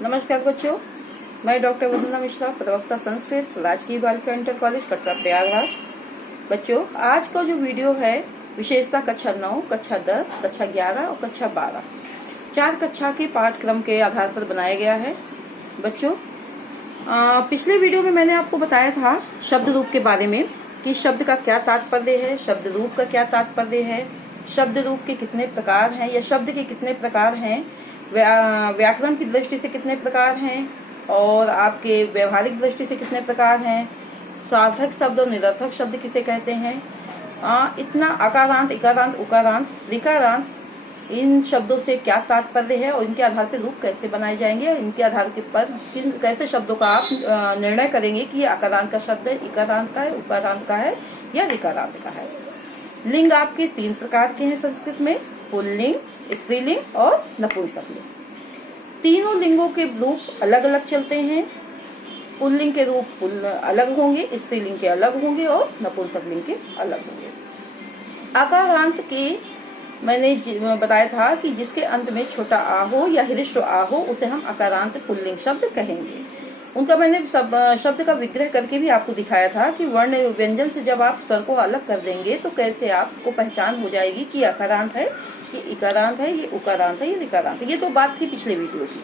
नमस्कार बच्चों, मैं डॉक्टर वंदना मिश्रा, प्रवक्ता संस्कृत, राजकीय बालिका इंटर कॉलेज कटरा प्रयागराज। बच्चों, आज का जो वीडियो है विशेषता कक्षा 9, कक्षा 10, कक्षा 11 और कक्षा 12 4 कक्षा के पाठ्यक्रम के आधार पर बनाया गया है। बच्चों, पिछले वीडियो में मैंने आपको बताया था शब्द रूप के बारे में कि शब्द का क्या तात्पर्य है, शब्द रूप का क्या तात्पर्य है, शब्द रूप के कितने प्रकार हैं या शब्द के कितने प्रकार हैं, व्याकरण की दृष्टि से कितने प्रकार हैं और आपके व्यवहारिक दृष्टि से कितने प्रकार हैं, सार्थक शब्द और निरर्थक शब्द किसे कहते हैं, इतना अकारांत, इकारांत, उकारांत, ऋकारांत, इन शब्दों से क्या तात्पर्य है और इनके आधार पर रूप कैसे बनाए जाएंगे और इनके आधार के पर कैसे शब्दों का आप निर्णय करेंगे कि ये अकारांत का शब्द है, इकारांत का है, उकारांत का है या ऋकारांत का है। लिंग आपके 3 प्रकार के हैं संस्कृत में, पुल्लिंग, स्त्रीलिंग और नपुंसकलिंग। तीनों लिंगों के रूप अलग अलग चलते हैं। पुल्लिंग के रूप अलग होंगे, स्त्रीलिंग के अलग होंगे और नपुंसकलिंग के अलग होंगे। अकारांत के मैंने बताया था कि जिसके अंत में छोटा आ हो या हृस्व आ हो उसे हम अकारांत पुल्लिंग शब्द कहेंगे। उनका मैंने शब्द का विग्रह करके भी आपको दिखाया था कि वर्ण व्यंजन से जब आप स्वर को अलग कर देंगे तो कैसे आपको पहचान हो जाएगी कि अकारांत है, ये इकारांत है, ये उकारांत है, ये ऋकारांत है। ये तो बात थी पिछले वीडियो की।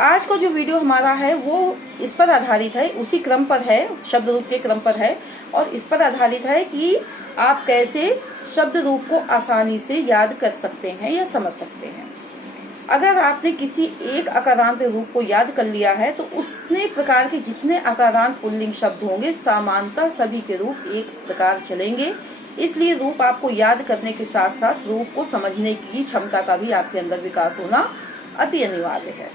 आज का जो वीडियो हमारा है वो इस पर आधारित है, उसी क्रम पर है, शब्द रूप के क्रम पर है और इस पर आधारित है कि आप कैसे शब्द रूप को आसानी से याद कर सकते हैं या समझ सकते हैं। अगर आपने किसी एक अकारांत रूप को याद कर लिया है तो उतने प्रकार के जितने अकारांत पुल्लिंग शब्द होंगे सामान्यतः सभी के रूप एक प्रकार चलेंगे। इसलिए रूप आपको याद करने के साथ साथ रूप को समझने की क्षमता का भी आपके अंदर विकास होना अति अनिवार्य है।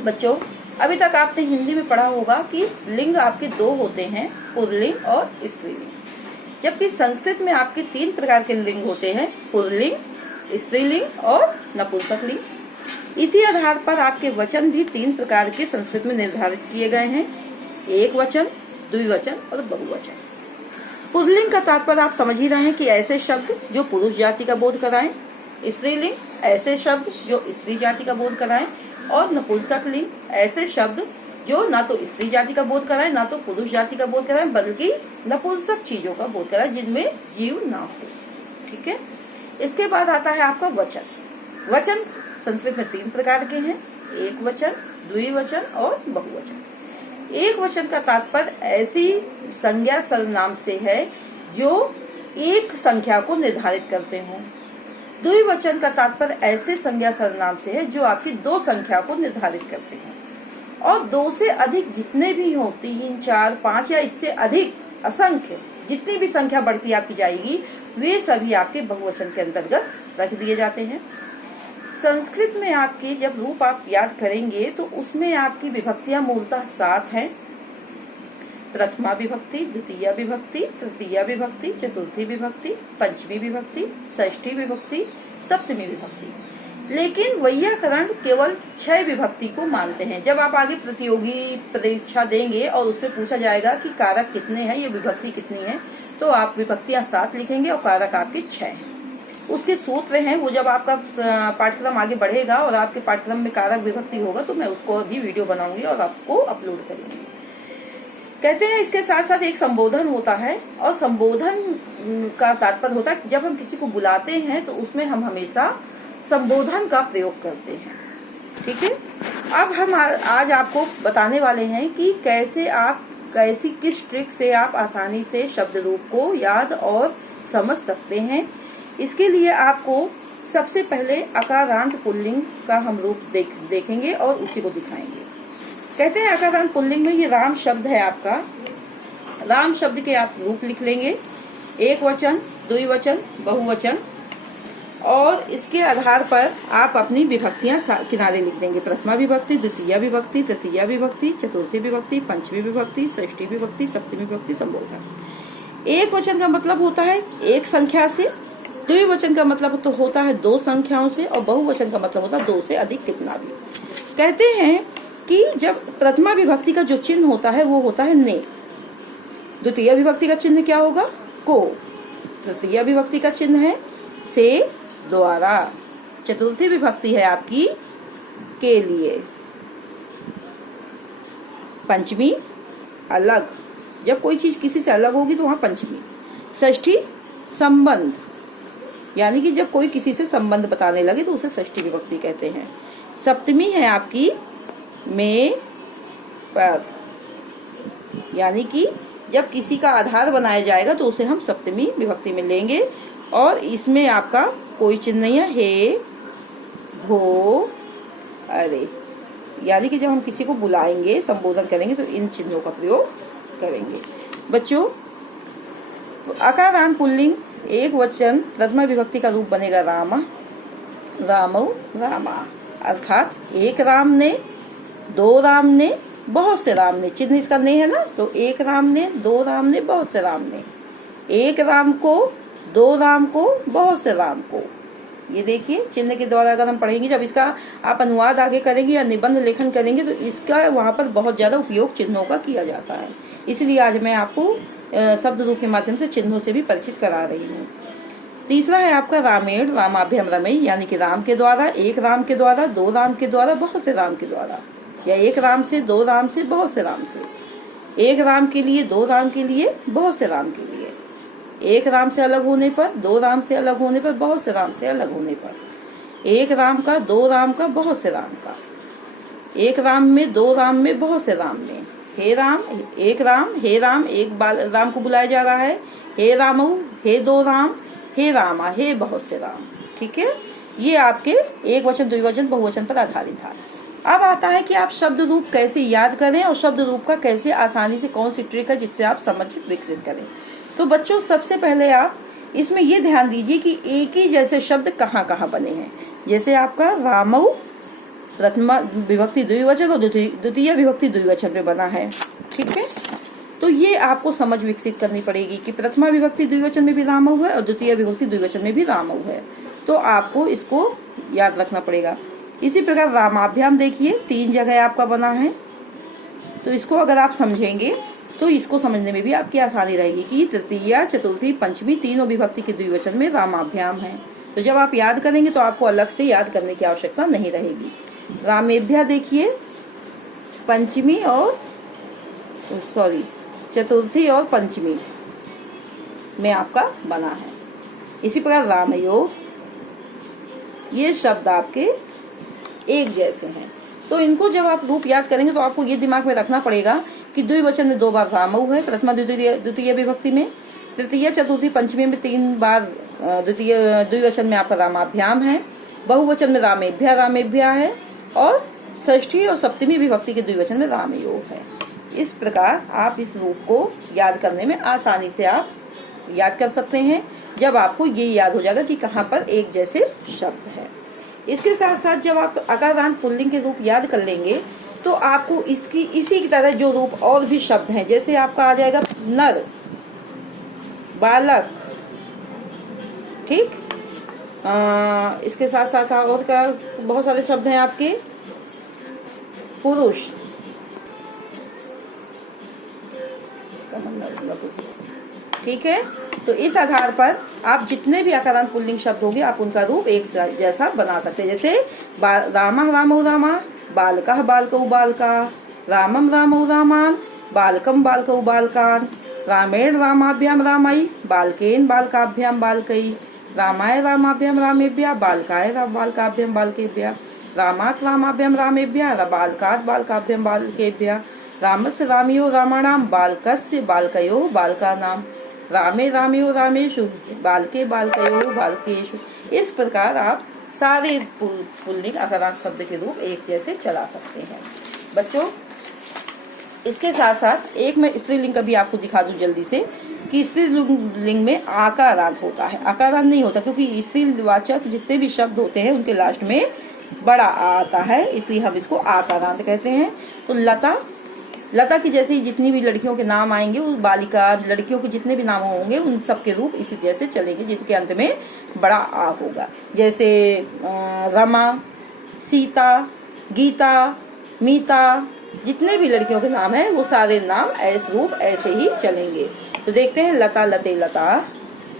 बच्चों, अभी तक आपने हिंदी में पढ़ा होगा कि लिंग आपके 2 होते हैं, पुल्लिंग और स्त्रीलिंग, जबकि संस्कृत में आपके 3 प्रकार के लिंग होते हैं, पुल्लिंग, स्त्रीलिंग और नपुंसकलिंग। इसी आधार पर आपके वचन भी 3 प्रकार के संस्कृत में निर्धारित किए गए हैं, एक वचन, द्विवचन और बहुवचन। पुल्लिंग का तात्पर्य आप समझ ही रहे हैं कि ऐसे शब्द जो पुरुष जाति का बोध कराएं, स्त्रीलिंग ऐसे शब्द जो स्त्री जाति का बोध कराएं और नपुंसकलिंग ऐसे शब्द जो ना तो स्त्री जाति का बोध कराएं ना तो पुरुष जाति का बोध कराएं बल्कि नपुंसक चीजों का बोध कराएं जिनमें जीव ना हो। ठीक है। इसके बाद आता है आपका वचन। वचन संस्कृत में 3 प्रकार के हैं, एक वचन, द्विवचन और बहुवचन। एक वचन का तात्पर्य ऐसी संज्ञा सर्वनाम से है जो एक संख्या को निर्धारित करते हों। द्विवचन का तात्पर्य ऐसे संज्ञा सर्वनाम से है जो आपकी 2 संख्या को निर्धारित करते हैं और 2 से अधिक जितने भी हो, 3, 4, 5 या इससे अधिक असंख्य जितनी भी संख्या बढ़ती आपकी जाएगी वे सभी आपके बहुवचन के अंतर्गत रख दिए जाते हैं। संस्कृत में आपके जब रूप आप याद करेंगे तो उसमें आपकी विभक्तियां मूलतः 7 हैं। प्रथमा विभक्ति, द्वितीय विभक्ति, तृतीय विभक्ति, चतुर्थी विभक्ति, पंचमी विभक्ति, षष्ठी विभक्ति, सप्तमी विभक्ति। लेकिन वैयाकरण केवल 6 विभक्ति को मानते हैं। जब आप आगे प्रतियोगी परीक्षा देंगे और उसमें पूछा जाएगा कि कारक कितने हैं, ये विभक्ति कितनी है, तो आप विभक्तियां 7 लिखेंगे और कारक आपके 6 हैं। उसके सूत्र हैं, वो जब आपका पाठ्यक्रम आगे बढ़ेगा और आपके पाठ्यक्रम में कारक विभक्ति होगा तो मैं उसको भी वीडियो बनाऊंगी और आपको अपलोड करूंगी। कहते हैं इसके साथ साथ एक संबोधन होता है और संबोधन का तात्पर्य होता है जब हम किसी को बुलाते हैं तो उसमें हम हमेशा संबोधन का प्रयोग करते हैं। ठीक है। अब हम आज आपको बताने वाले हैं कि किस ट्रिक से आप आसानी से शब्द रूप को याद और समझ सकते हैं। इसके लिए आपको सबसे पहले अकारांत पुल्लिंग का हम रूप देखेंगे और उसी को दिखाएंगे। कहते हैं अकारांत पुल्लिंग में ये राम शब्द है आपका। राम शब्द के आप रूप लिख लेंगे, एक वचन, द्विवचन, बहुवचन और इसके आधार पर आप अपनी विभक्तियां किनारे लिख देंगे। प्रथमा विभक्ति, द्वितीय विभक्ति, तृतीय विभक्ति, चतुर्थी विभक्ति, पंचमी विभक्ति, षष्ठी विभक्ति, सप्तमी विभक्ति, संबोधन। एक वचन का मतलब होता है एक संख्या से, द्विवचन का मतलब तो होता है 2 संख्याओं से और बहुवचन का मतलब होता है 2 से अधिक कितना भी। कहते हैं कि जब प्रथमा विभक्ति का जो चिन्ह होता है वो होता है ने, द्वितीय विभक्ति का चिन्ह क्या होगा, को, तृतीय विभक्ति का चिन्ह है से, द्वारा, चतुर्थी विभक्ति है आपकी के लिए, पंचमी अलग, जब कोई चीज किसी से अलग होगी तो वहां पंचमी। षष्ठी संबंध, यानी कि जब कोई किसी से संबंध बताने लगे तो उसे षष्ठी विभक्ति कहते हैं। सप्तमी है आपकी में पर, यानी कि जब किसी का आधार बनाया जाएगा तो उसे हम सप्तमी विभक्ति में लेंगे। और इसमें आपका कोई चिन्ह नहीं है, हे, भो, अरे, यानी कि जब हम किसी को बुलाएंगे, संबोधन करेंगे तो इन चिन्हों का प्रयोग करेंगे। बच्चों, तो आकारांत पुल्लिंग एक वचन प्रथमा विभक्ति का रूप बनेगा राम, रामौ, रामा, अर्थात एक राम ने, दो राम ने, बहुत से राम ने, चिन्ह इसका ने है ना, तो एक राम ने, दो राम ने, बहुत से राम ने, एक राम को, दो राम को, बहुत से राम को। ये देखिए चिन्ह के द्वारा अगर हम पढ़ेंगे, जब इसका आप अनुवाद आगे करेंगे या निबंध लेखन करेंगे तो इसका वहाँ पर बहुत ज्यादा उपयोग चिन्हों का किया जाता है। इसलिए आज मैं आपको शब्द रूप के माध्यम से चिन्हों से भी परिचित करा रही हूँ। तीसरा है आपका रामेण, रामाभ्याम रमई, यानी कि राम के द्वारा, एक राम के द्वारा, दो राम के द्वारा, बहुत से राम के द्वारा, या एक राम से, दो राम से, बहुत से राम से, एक राम के लिए, दो राम के लिए, बहुत से राम के लिए, एक राम से अलग होने पर, दो राम से अलग होने पर, बहुत से राम से अलग होने पर, एक राम का, दो राम का, बहुत से राम का, एक राम में, दो राम में, बहुत से राम में, हे राम, एक राम, हे राम, एक राम को बुलाया जा रहा है, हे रामऊ, हे दो राम, हे रामा, हे बहुत से राम। ठीक है, ये आपके एक वचन, द्विवचन, बहुवचन पर आधारित था। अब आता है कि आप शब्द रूप कैसे याद करें और शब्द रूप का कैसे आसानी से, कौन सी ट्रिक है जिससे आप समझ विकसित करें। तो बच्चों, सबसे पहले आप इसमें ये ध्यान दीजिए कि एक ही जैसे शब्द कहाँ कहाँ बने हैं। जैसे आपका रामऊ प्रथमा विभक्ति द्विवचन और द्वितीय विभक्ति द्विवचन में बना है। ठीक है, तो ये आपको समझ विकसित करनी पड़ेगी कि प्रथमा विभक्ति द्विवचन में भी रामऊ है और द्वितीय विभक्ति द्विवचन में भी रामऊ है, तो आपको इसको याद रखना पड़ेगा। इसी प्रकार रामाभ्याम देखिए, तीन जगह आपका बना है, तो इसको अगर आप समझेंगे तो इसको समझने में भी आपकी आसानी रहेगी कि तृतीया, चतुर्थी, पंचमी तीनों विभक्ति के द्विवचन में रामाभ्याम है। तो जब आप याद करेंगे तो आपको अलग से याद करने की आवश्यकता नहीं रहेगी। रामेभ्या देखिए, पंचमी और चतुर्थी और पंचमी में आपका बना है। इसी प्रकार रामयोग, ये शब्द आपके एक जैसे हैं। तो इनको जब आप रूप याद करेंगे तो आपको ये दिमाग में रखना पड़ेगा कि द्विवचन में दो बार रामऊ है, प्रथमा द्वितीय विभक्ति में, तृतीय, चतुर्थी, पंचमी में तीन बार द्विवचन में आपका रामाभ्याम है, बहुवचन में रामेभ्या है, और षष्ठी और सप्तमी विभक्ति के द्विवचन में रामयोग है। इस प्रकार आप इस रूप को याद करने में आसानी से आप याद कर सकते हैं, जब आपको ये याद हो जाएगा कि कहाँ पर एक जैसे शब्द है। इसके साथ साथ जब आप आकारांत पुल्लिंग के रूप याद कर लेंगे तो आपको इसी की तरह जो रूप और भी शब्द हैं, जैसे आपका आ जाएगा नर, बालक, ठीक, इसके साथ साथ और का बहुत सारे शब्द हैं आपके, पुरुष, ठीक है। तो इस आधार पर आप जितने भी आकारांत पुल्लिंग शब्द होंगे आप उनका रूप एक जैसा बना सकते हैं। जैसे रामा, रामौ, रामा, बालकः, बालकौ, बालका, रामम, रामौ, रामान, बालकम, बालकौ, बालकान, रामेण, रामाभ्याम, रामई, बालकेन, बालकाभ्याम, बालकई, रामाय, रामाभ्याम, रामेभ्यः, बालकाय, बालकाभ्याम, बालकेभ्यः, रामात्, रामाभ्याम, रामेभ्यः, बालकात्, बालकाभ्याम, बालकेभ्यः, रामस्य, रामयो, रामाणाम, बालकस्य, बालकयो, बालकानाम, रामे, रामयो, रामेषु, बालके, बालकयो, बालकेषु। इस प्रकार आप सारे पुल्लिंग आकारांत शब्द के रूप एक जैसे चला सकते हैं। बच्चों, इसके साथ साथ एक मैं स्त्रीलिंग का भी आपको दिखा दूं जल्दी से कि स्त्रीलिंग में आकारांत होता है, आकारांत नहीं होता, क्योंकि स्त्रीवाचक जितने भी शब्द होते हैं उनके लास्ट में बड़ा आ आता है, इसलिए हम इसको आकारांत कहते हैं। तो लता की जैसे ही जितनी भी लड़कियों के नाम आएंगे, उस बालिका, लड़कियों के जितने भी नाम होंगे उन सब के रूप इसी जैसे चलेंगे, जिनके अंत में बड़ा आ होगा। जैसे रमा, सीता, गीता, मीता, जितने भी लड़कियों के नाम हैं वो सारे नाम रूप ऐसे ही चलेंगे। तो देखते हैं, लता, लते, लता,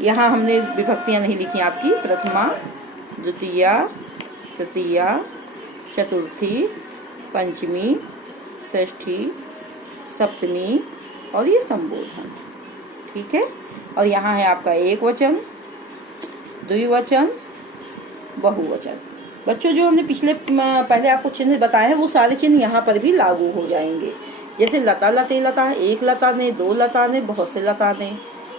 यहाँ हमने विभक्तियां नहीं लिखी आपकी, प्रथमा, द्वितीया, तृतीया, चतुर्थी, पंचमी, षष्ठी, सप्तमी और ये संबोधन। ठीक है, और यहाँ है आपका एक वचन, द्विवचन, बहुवचन। बच्चों जो हमने पहले आपको चिन्ह बताए हैं वो सारे चिन्ह यहाँ पर भी लागू हो जाएंगे। जैसे लता लते लता, एक लता ने, दो लता ने, बहुत से लता ने।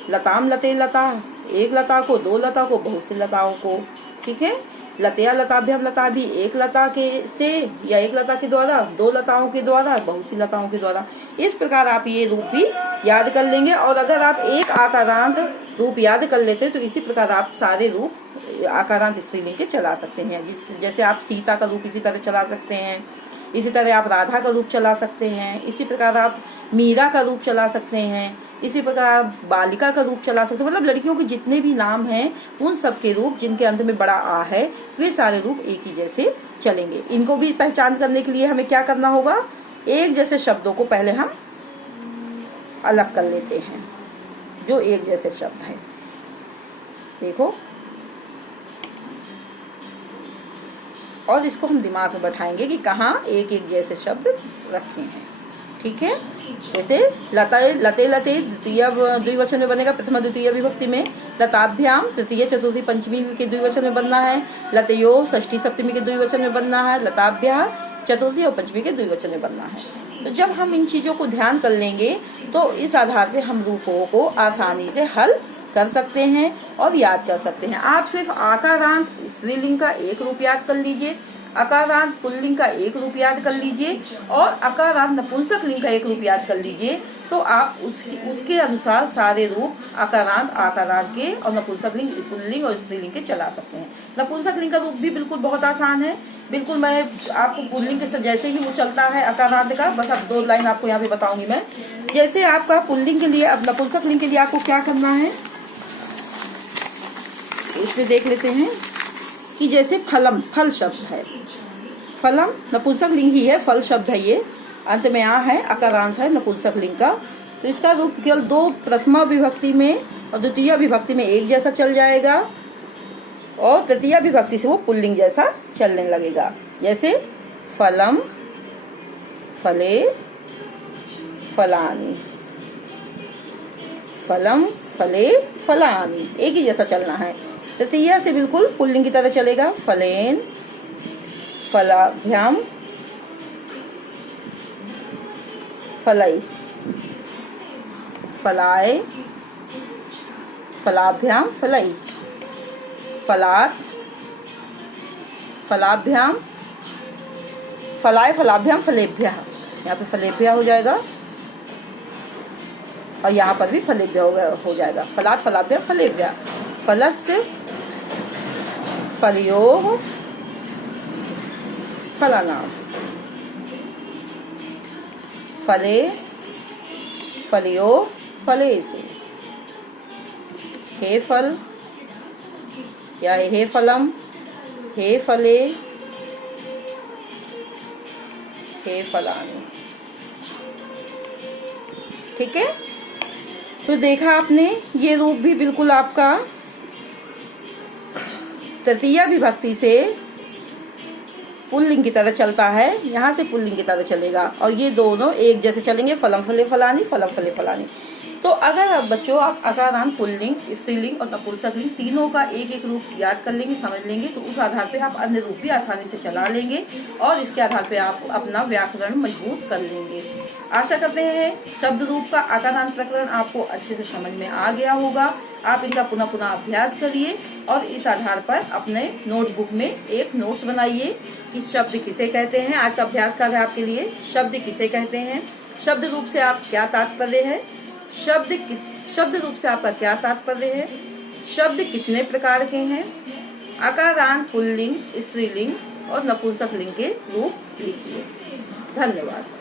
लताम लते लता, एक लता को, दो लता को, बहुत से लताओं को। ठीक है, लतया लताभ्याम लता भी, एक लता के से या एक लता के द्वारा, दो लताओं के द्वारा, बहुत सी लताओं के द्वारा। इस प्रकार आप ये रूप भी याद कर लेंगे। और अगर आप एक आकारांत रूप याद कर लेते हैं तो इसी प्रकार आप सारे रूप आकारांत स्त्रीलिंग के चला सकते हैं। जैसे आप सीता का रूप इसी तरह चला सकते हैं, इसी तरह आप राधा का रूप चला सकते हैं, इसी प्रकार आप मीरा का रूप चला सकते हैं, इसी प्रकार आप बालिका का रूप चला सकते हैं। मतलब लड़कियों के जितने भी नाम हैं उन सब के रूप जिनके अंत में बड़ा आ है वे सारे रूप एक ही जैसे चलेंगे। इनको भी पहचान करने के लिए हमें क्या करना होगा, एक जैसे शब्दों को पहले हम अलग कर लेते हैं जो एक जैसे शब्द हैं। देखो, और इसको हम दिमाग में बैठाएंगे कि कहाँ एक एक जैसे शब्द रखे हैं। ठीक है, जैसे लते लते द्विवचन में बनेगा प्रथमा द्वितीय विभक्ति में। लताभ्याम तृतीय चतुर्थी पंचमी के द्विवचन में बनना है। लतयो षष्ठी सप्तमी के द्विवचन में बनना है। लताभ्या चतुर्थी और पंचमी के द्विवचन में बनना है। तो जब हम इन चीजों को ध्यान कर लेंगे तो इस आधार पे हम रूपों को आसानी से हल कर सकते हैं और याद कर सकते हैं। आप सिर्फ आकारांत स्त्रीलिंग का एक रूप याद कर लीजिए, अकारांत पुल्लिंग का एक रूप याद कर लीजिए और अकारांत नपुंसक लिंग का एक रूप याद कर लीजिए, तो आप उसके अनुसार सारे रूप आकारांत के और नपुंसक लिंग, पुल्लिंग और स्त्रीलिंग के चला सकते हैं। नपुंसक लिंग का रूप भी बिल्कुल बहुत आसान है। बिल्कुल मैं आपको पुल्लिंग के जैसे ही वो चलता है आकारांत का, बस अब 2 लाइन आपको यहाँ पे बताऊंगी मैं। जैसे आपका पुल्लिंग के लिए, अब नपुंसक लिंग के लिए आपको क्या करना है इसमें देख लेते हैं कि जैसे फलम, फल शब्द है, फलम नपुंसक लिंग ही है, फल शब्द है, ये अंत में आ है, अकारांत है नपुंसक लिंग का। तो इसका रूप केवल 2 प्रथमा विभक्ति में और द्वितीय विभक्ति में एक जैसा चल जाएगा और तृतीय विभक्ति से वो पुल्लिंग जैसा चलने लगेगा। जैसे फलम, फले, फलानी, फलम, फले, फलानी, एक ही जैसा चलना है। तृतीय से बिल्कुल पुल्लिंग की तरह चलेगा। फलेन, फलाभ्याम, फलाई, फलाए, फलाभ्याम, फलाई, फलात, फलाभ्याम, फलाए, फलाभ्याम, फलेभ्या। यहाँ पे फलेभ्या हो जाएगा और यहाँ पर भी फलेभ्या हो जाएगा। फलात, फलाभ्याम, फलेभ्या। फलस्य, फलयोः, फलानां, फले, फलयोः, फलेषु। हे फल या हे फलम, हे फले, हे फलानी। ठीक है, तो देखा आपने, ये रूप भी बिल्कुल आपका तृतीय विभक्ति से पुल्लिंग की तरह चलता है, यहाँ से पुल्लिंग की तरह चलेगा और ये दोनों एक जैसे चलेंगे, फलम फले फलानी, फलम फले फलानी। तो अगर आप बच्चों आप अकारांत पुल्लिंग, स्त्रीलिंग और नपुंसक लिंग तीनों का एक एक रूप याद कर लेंगे, समझ लेंगे, तो उस आधार पे आप अन्य रूप भी आसानी से चला लेंगे और इसके आधार पे आप अपना व्याकरण मजबूत कर लेंगे। आशा करते हैं शब्द रूप का आकारांत प्रकरण आपको अच्छे से समझ में आ गया होगा। आप इनका पुनः पुनः अभ्यास करिए और इस आधार पर अपने नोटबुक में एक नोट्स बनाइए कि शब्द किसे कहते हैं। आज का अभ्यास कार्य आपके लिए शब्द किसे कहते हैं, शब्द रूप से आप क्या तात्पर्य है, शब्द रूप से आपका क्या तात्पर्य है, शब्द कितने प्रकार के हैं, आकारांत पुल्लिंग, स्त्रीलिंग और नपुंसक लिंग के रूप लिखिए। धन्यवाद।